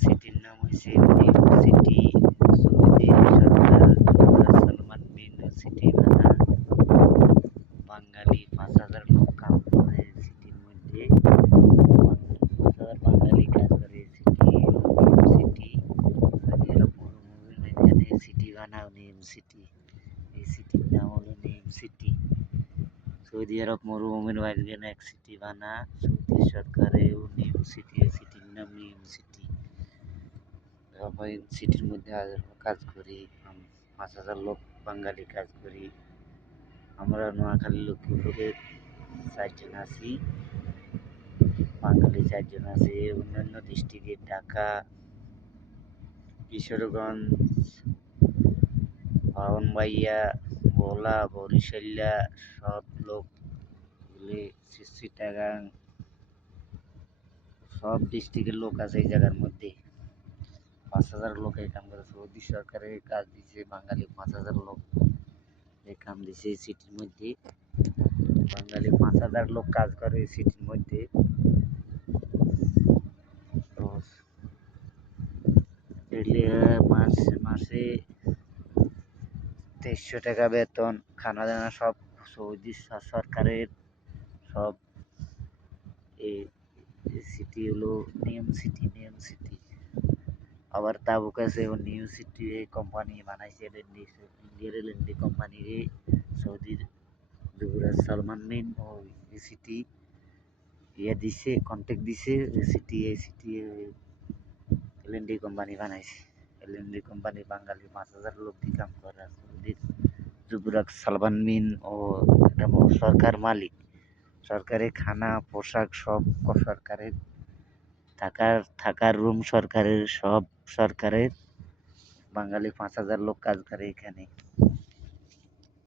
সিটির নাম হয়েছে নিউ সিটি। সৌদি সরকার সালমান বিন সিটি বানা বাঙালি 5,000 লোক কাম করে সিটির মধ্যে। 5,000 বাঙালি কাজ করে সিটি সিটি সৌদি আরব মরুভূমির মাঝখানে সিটি বানাও নিম সিটি। এই সিটির নাম হলো নিম সিটি। সৌদি আরব মরুভূমির মাঝখানে এক সিটি বানা সৌদি সরকারেও নিম সিটি। সিটির নাম নিম সিটি। সবাই সিটির মধ্যে কাজ করি। 5,000 লোক বাঙালি কাজ করি। আমরা নোয়াখালী লক্ষ্মীপুরের 4 জন আছি, বাঙালি 4 জন আছে। অন্যান্য ডিস্ট্রিক্টের ঢাকা, কিশোরগঞ্জ, ব্রাহ্মণবাড়িয়া, ভোলা, বরিশাল সব লোক চিটাগাং সব ডিস্ট্রিক্টের লোক আছে এই জায়গার মধ্যে। 5,000 লোক এই কাম করে। সৌদি সরকারের কাজ দিছে বাঙালি 5,000 লোক এই কাম দিছে সিটির মধ্যে। বাঙালি 5,000 লোক কাজ করে সিটির মধ্যে। তো মাসে 2300 টাকা বেতন, খানা দানা সব সৌদি সরকারের। সব এই সিটি হলো নিয়ম সিটি। নিয়ম সিটি আবার তাবুক আছে নিউ সিটি কোম্পানি বানাইছে ইন্ডিয়ার এলএনডি কোম্পানি রে সৌদির যুবরাজ সালমান বিন ও সিটি ইয়ে দিছে কন্ট্যাক্ট দিছে সিটি। এই সিটি এলএনডি কোম্পানি বানাইছে। এলএনডি কোম্পানি বাঙালি 5,000 লোক দিয়ে কাম করে। সৌদির যুবরাজ সালমান বিন ও এটা সরকার মালিক। সরকারের খানা পোশাক সব সরকারের, থাকার রুম সরকারের, সব সরকারের। বাঙালি 5,000 লোক কাজ করে এখানে।